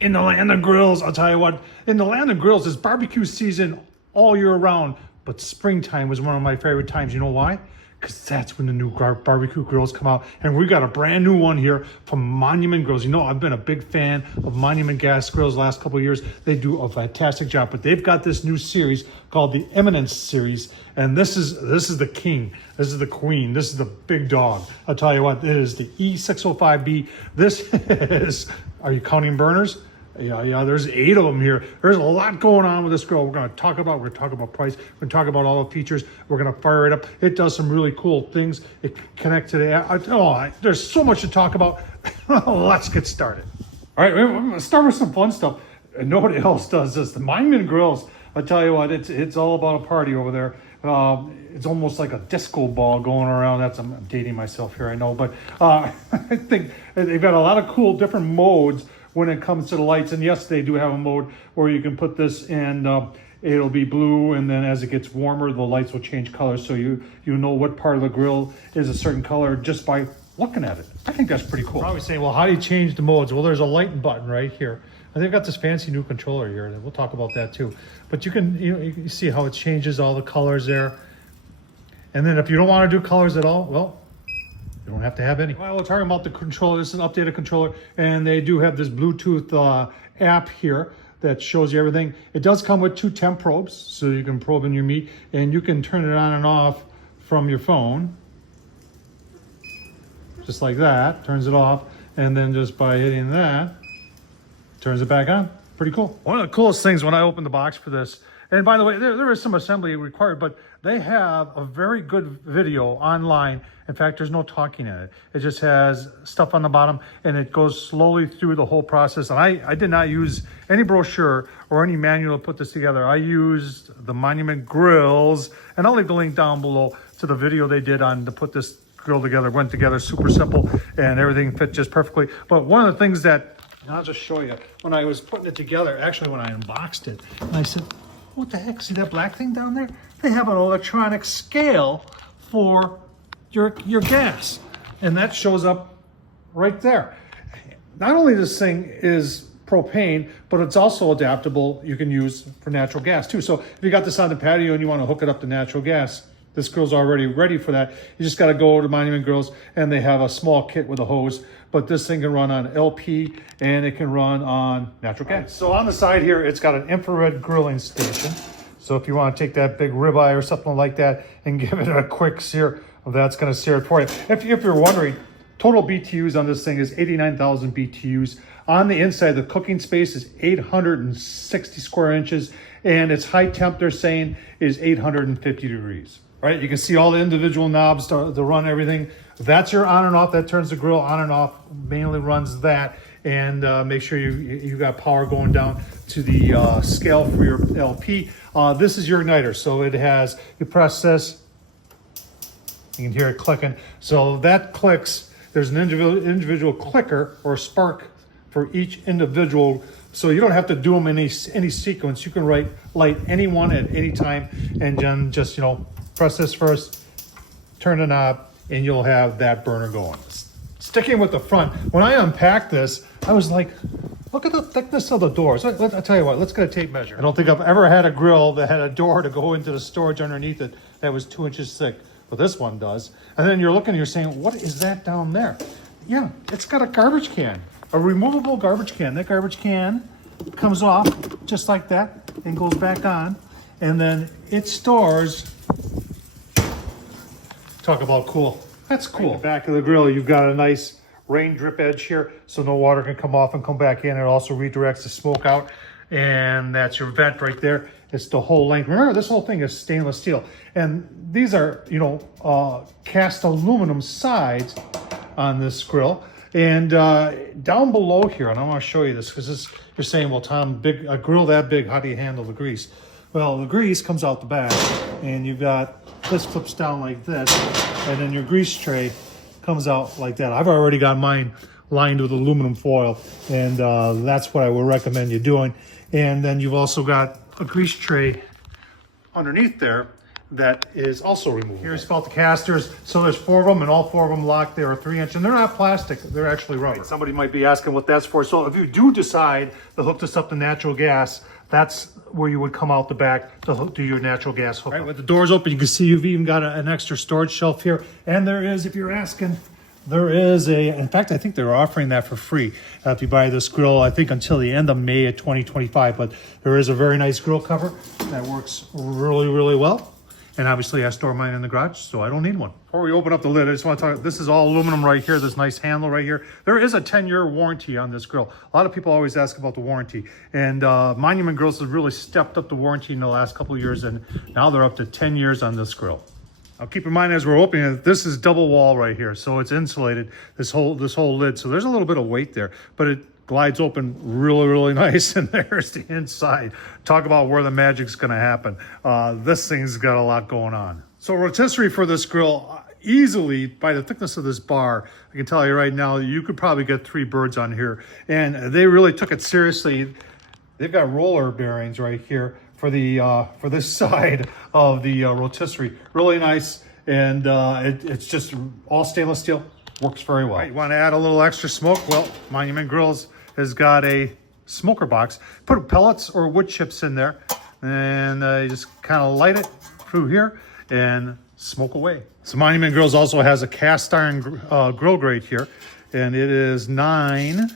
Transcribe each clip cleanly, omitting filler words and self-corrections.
In the land of grills, I'll tell you what, in the land of grills, it's barbecue season all year round, but springtime was one of my favorite times. You know why? Because that's when the new barbecue grills come out. And we got a brand new one here from Monument Grills. You know, I've been a big fan of Monument gas grills the last couple of years. They do a fantastic job, but they've got this new series called the Eminence series. And this is the king. This is the queen. This is the big dog. I'll tell you what, it is the E605B. This is, are you counting burners? Yeah, there's 8 of them here. There's a lot going on with this grill. We're going to talk about price. We're going to talk about all the features. We're going to fire it up. It does some really cool things. It can connect to the there's so much to talk about. Let's get started. All right, we're going to start with some fun stuff. And nobody else does this. The Monument Grills, I tell you what, it's all about a party over there. It's almost like a disco ball going around. I'm dating myself here, I know, but I think they've got a lot of cool different modes when it comes to the lights. And yes, they do have a mode where you can put this and it'll be blue, and then as it gets warmer, the lights will change colors, so you know what part of the grill is a certain color just by looking at it. I think that's pretty cool. Probably saying, well, how do you change the modes? Well, there's a light button right here. And they've got this fancy new controller here, and we'll talk about that too. But you can see how it changes all the colors there. And then if you don't want to do colors at all, well, you don't have to have any. Well, we're talking about the controller. This is an updated controller, and they do have this Bluetooth app here that shows you everything. It does come with 2 temp probes, so you can probe in your meat, and you can turn it on and off from your phone. Just like that, turns it off, and then just by hitting that, turns it back on. Pretty cool. One of the coolest things when I opened the box for this, and by the way, there is some assembly required, but they have a very good video online. In fact, there's no talking in it. It just has stuff on the bottom, and it goes slowly through the whole process. And I did not use any brochure or any manual to put this together. I used the Monument Grills, and I'll leave the link down below to the video they did on to put this grill together. Went together super simple, and everything fit just perfectly. But one of the things that, I'll just show you, when I was putting it together, actually when I unboxed it, I said, what the heck, see that black thing down there? They have an electronic scale for your gas, and that shows up right there. Not only this thing is propane, but it's also adaptable. You can use for natural gas too. So if you got this on the patio and you want to hook it up to natural gas, this grill's already ready for that. You just got to go to Monument Grills, and they have a small kit with a hose, but this thing can run on LP and it can run on natural gas. So on the side here, it's got an infrared grilling station. So if you want to take that big ribeye or something like that and give it a quick sear, well, that's going to sear it for you. If you're wondering, total BTUs on this thing is 89,000 BTUs. On the inside, the cooking space is 860 square inches, and its high temp, they're saying, is 850 degrees. Right, you can see all the individual knobs to run everything. That's your on and off. That turns the grill on and off. Mainly runs that, and make sure you got power going down to the scale for your LP. This is your igniter, so it has, you press this, you can hear it clicking. So that clicks. There's an individual clicker or spark for each individual. So you don't have to do them in any sequence. You can light any one at any time, and then just press this first, turn the knob, and you'll have that burner going. Sticking with the front, when I unpacked this, I was like, look at the thickness of the doors. I'll tell you what, let's get a tape measure. I don't think I've ever had a grill that had a door to go into the storage underneath it that was 2 inches thick, but this one does. And then you're looking, you're saying, what is that down there? Yeah, it's got a garbage can, a removable garbage can. That garbage can comes off just like that and goes back on, and then it stores. Talk about cool. That's cool. Right in the back of the grill, you've got a nice rain drip edge here, so no water can come off and come back in. It also redirects the smoke out, and that's your vent right there. It's the whole length. Remember, this whole thing is stainless steel, and these are cast aluminum sides on this grill. And down below here, and I want to show you this because you're saying, well, Tom, a grill that big, how do you handle the grease? Well, the grease comes out the back, and you've got this flips down like this, and then your grease tray comes out like that. I've already got mine lined with aluminum foil, and that's what I would recommend you doing. And then you've also got a grease tray underneath there, that is also removable. Here's about the casters. So there's 4 of them, and all 4 of them lock. They are 3-inch, and they're not plastic. They're actually rubber. Right. Somebody might be asking what that's for. So if you do decide to hook this up to natural gas, that's where you would come out the back to hook to your natural gas hookup. Right, with the doors open, you can see you've even got an extra storage shelf here. And there is, if you're asking, there is in fact, I think they're offering that for free if you buy this grill, I think until the end of May of 2025. But there is a very nice grill cover that works really, really well. And obviously I store mine in the garage, so I don't need one. Before we open up the lid, I just want to talk, this is all aluminum right here, this nice handle right here. There is a 10-year warranty on this grill. A lot of people always ask about the warranty. And Monument Grills has really stepped up the warranty in the last couple of years, and now they're up to 10 years on this grill. Now keep in mind as we're opening it, this is double wall right here, so it's insulated, this whole lid. So there's a little bit of weight there, but it glides open really, really nice. And there's the inside. Talk about where the magic's gonna happen. This thing's got a lot going on. So rotisserie for this grill, easily by the thickness of this bar, I can tell you right now, you could probably get 3 birds on here. And they really took it seriously. They've got roller bearings right here for the for this side of the rotisserie. Really nice, and it's just all stainless steel. Works very well. Right, you want to add a little extra smoke? Well, Monument Grills has got a smoker box. Put pellets or wood chips in there, and you just kind of light it through here and smoke away. So Monument Grills also has a cast iron grill grate here, and it is 9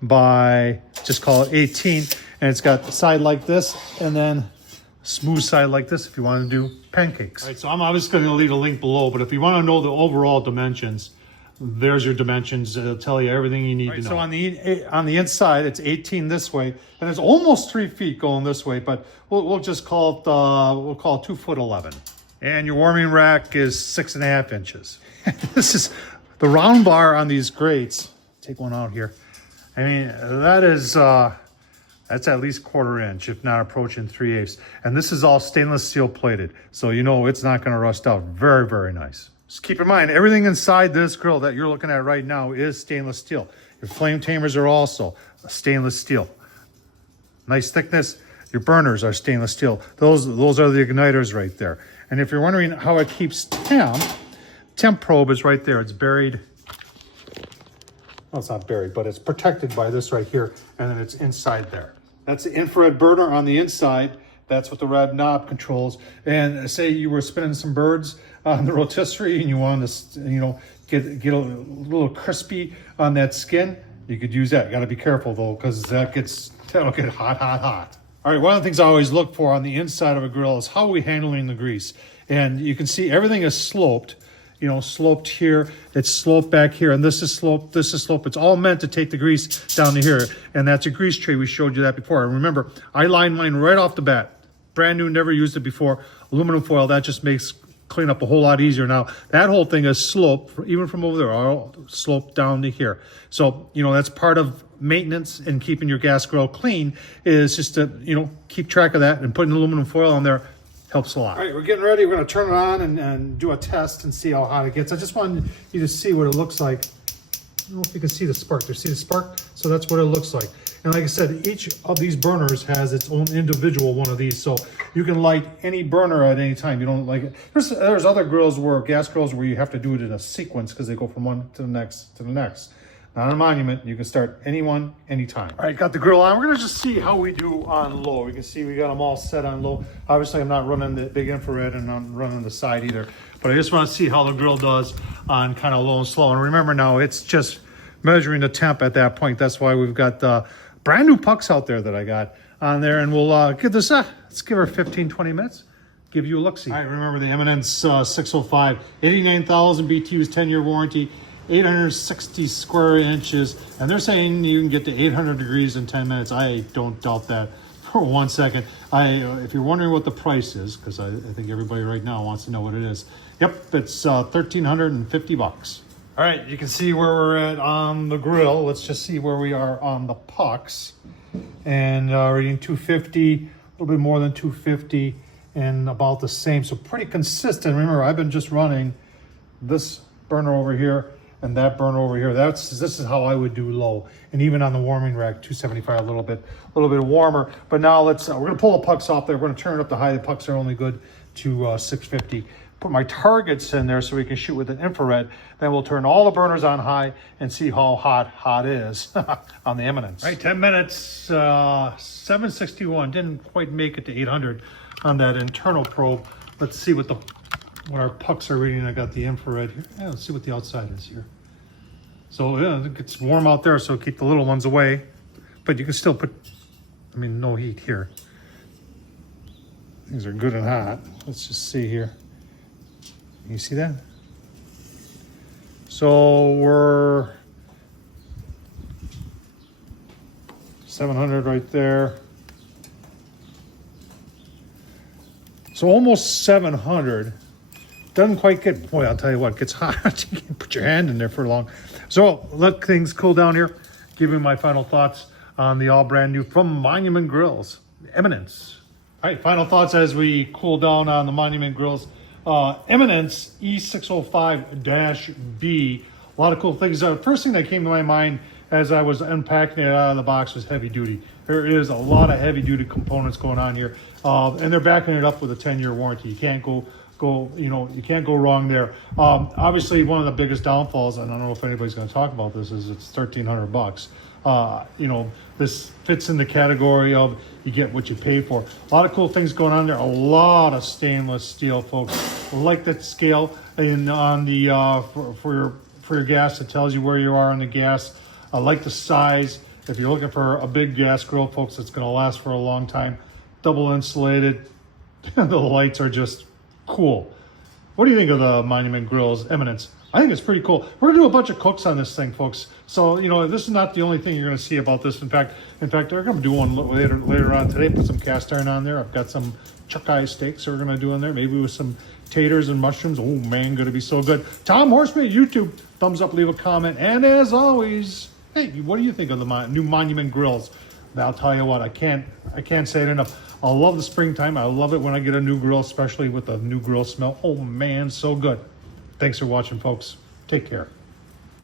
by, just call it 18, and it's got the side like this, and then smooth side like this if you want to do pancakes. All right, so I'm obviously going to leave a link below, but if you want to know the overall dimensions, there's your dimensions. It'll tell you everything you need to know. So on the inside, it's 18 this way, and it's almost 3 feet going this way, but we'll just call it, we'll call it 2 foot 11. And your warming rack is 6.5 inches. This is the round bar on these grates. Take one out here. I mean, that is, that's at least 1/4 inch, if not approaching 3/8. And this is all stainless steel plated, so you know it's not going to rust out. Very, very nice. Just keep in mind, everything inside this grill that you're looking at right now is stainless steel. Your flame tamers are also stainless steel. Nice thickness. Your burners are stainless steel. Those are the igniters right there. And if you're wondering how it keeps temp probe is right there. It's buried. Well, it's not buried, but it's protected by this right here, and then it's inside there. That's the infrared burner on the inside. That's what the red knob controls. And say you were spinning some birds on the rotisserie and you wanted to, you know, get a little crispy on that skin, you could use that. You got to be careful though, because that'll get hot, hot, hot. All right, one of the things I always look for on the inside of a grill is how are we handling the grease? And you can see everything is sloped. You know, sloped here, it's sloped back here, and this is sloped, this is sloped. It's all meant to take the grease down to here, and that's a grease tray. We showed you that before. And remember, I lined mine right off the bat. Brand new, never used it before. Aluminum foil, that just makes clean up a whole lot easier. Now, that whole thing is sloped, even from over there, all sloped down to here. So, you know, that's part of maintenance and keeping your gas grill clean is just to, you know, keep track of that, and putting aluminum foil on there helps a lot. All right, we're getting ready. We're going to turn it on and do a test and see how hot it gets. I just wanted you to see what it looks like. I don't know if you can see the spark. You see the spark? So that's what it looks like. And like I said, each of these burners has its own individual one of these. So you can light any burner at any time. You don't like it. There's other grills gas grills where you have to do it in a sequence because they go from one to the next to the next. Not on a Monument. You can start anyone, anytime. All right, got the grill on. We're going to just see how we do on low. You can see we got them all set on low. Obviously, I'm not running the big infrared and I'm running the side either. But I just want to see how the grill does on kind of low and slow. And remember now, it's just measuring the temp at that point. That's why we've got brand new pucks out there that I got on there. And we'll give this, let's give her 15, 20 minutes. Give you a look-see. All right, remember the Eminence 605, 89,000 BTUs, 10-year warranty. 860 square inches, and they're saying you can get to 800 degrees in 10 minutes. I don't doubt that for 1 second. If you're wondering what the price is, because I think everybody right now wants to know what it is. Yep, it's $1,350. All right, you can see where we're at on the grill. Let's just see where we are on the pucks. And reading 250, a little bit more than 250, and about the same. So pretty consistent. Remember, I've been just running this burner over here and that burner over here, this is how I would do low. And even on the warming rack, 275, a little bit warmer. But now we're gonna pull the pucks off there. We're gonna turn it up to high. The pucks are only good to 650. Put my targets in there so we can shoot with an infrared. Then we'll turn all the burners on high and see how hot is on the Eminence. All right, 10 minutes, 761. Didn't quite make it to 800 on that internal probe. Let's see what our pucks are reading. I got the infrared here. Yeah, let's see what the outside is here. So yeah, it gets warm out there, so keep the little ones away. But you can still put, no heat here. Things are good and hot. Let's just see here. You see that? So we're 700 right there. So almost 700. Doesn't quite get, boy, I'll tell you what, it gets hot. You can't put your hand in there for long. So let things cool down here. Give you my final thoughts on the all brand new from Monument Grills, Eminence. All right, final thoughts as we cool down on the Monument Grills. Eminence E605-B. A lot of cool things. First thing that came to my mind as I was unpacking it out of the box was heavy duty. There is a lot of heavy duty components going on here, and they're backing it up with a 10-year warranty. You can't you can't go wrong there. Obviously, one of the biggest downfalls, and I don't know if anybody's going to talk about this, is it's $1,300. This fits in the category of you get what you pay for. A lot of cool things going on there. A lot of stainless steel, folks. I like that scale on the for your gas. It tells you where you are on the gas. I like the size. If you're looking for a big gas grill, folks, it's going to last for a long time. Double insulated. The lights are just cool. What do you think of the Monument Grills Eminence? I think it's pretty cool. We're gonna do a bunch of cooks on this thing, folks. So this is not the only thing you're gonna see about this. In fact, we're gonna do one later on today. Put some cast iron on there. I've got some chuck eye steaks that we're gonna do in there. Maybe with some taters and mushrooms. Oh man, gonna be so good. Tom Horsman, YouTube, thumbs up, leave a comment, and as always, hey, what do you think of the new Monument Grills? I'll tell you what, I can't say it enough. I love the springtime. I love it when I get a new grill, especially with the new grill smell. Oh man, so good. Thanks for watching, folks. Take care.